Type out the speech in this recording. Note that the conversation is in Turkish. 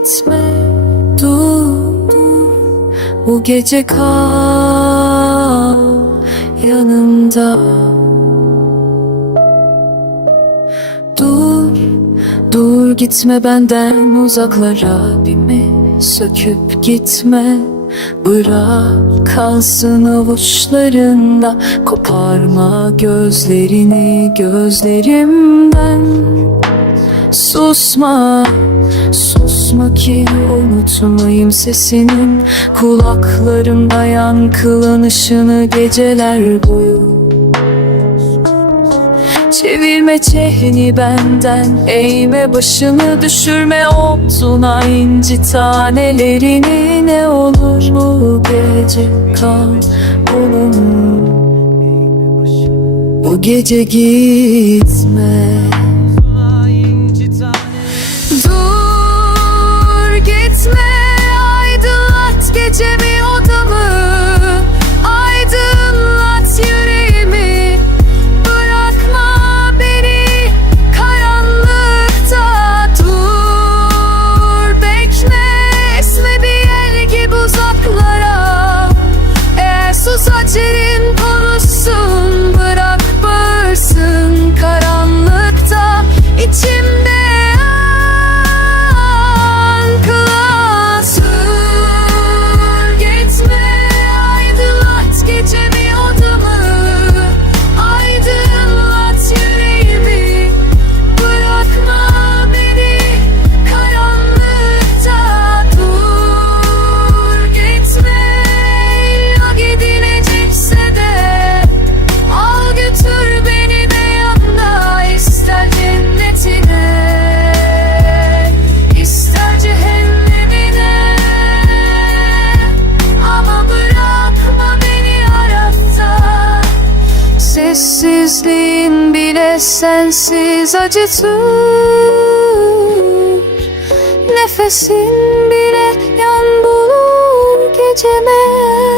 gitme. Dur. Bu gece kal yanımda. Dur, dur. Gitme benden uzaklara. Bimi söküp gitme. Bırak kalsın avuçlarında. Koparma gözlerini gözlerimden. Susma, susma ki unutmayayım sesinin Kulaklarımda yankılanışını geceler boyu. Çevirme çehni benden Eğme başını. Düşürme omzuna inci tanelerini. Ne olur bu gece kal onunla. Bu gece gitme Sessizliğin bile sensiz acıtır. Nefesin bile yan bulur geceme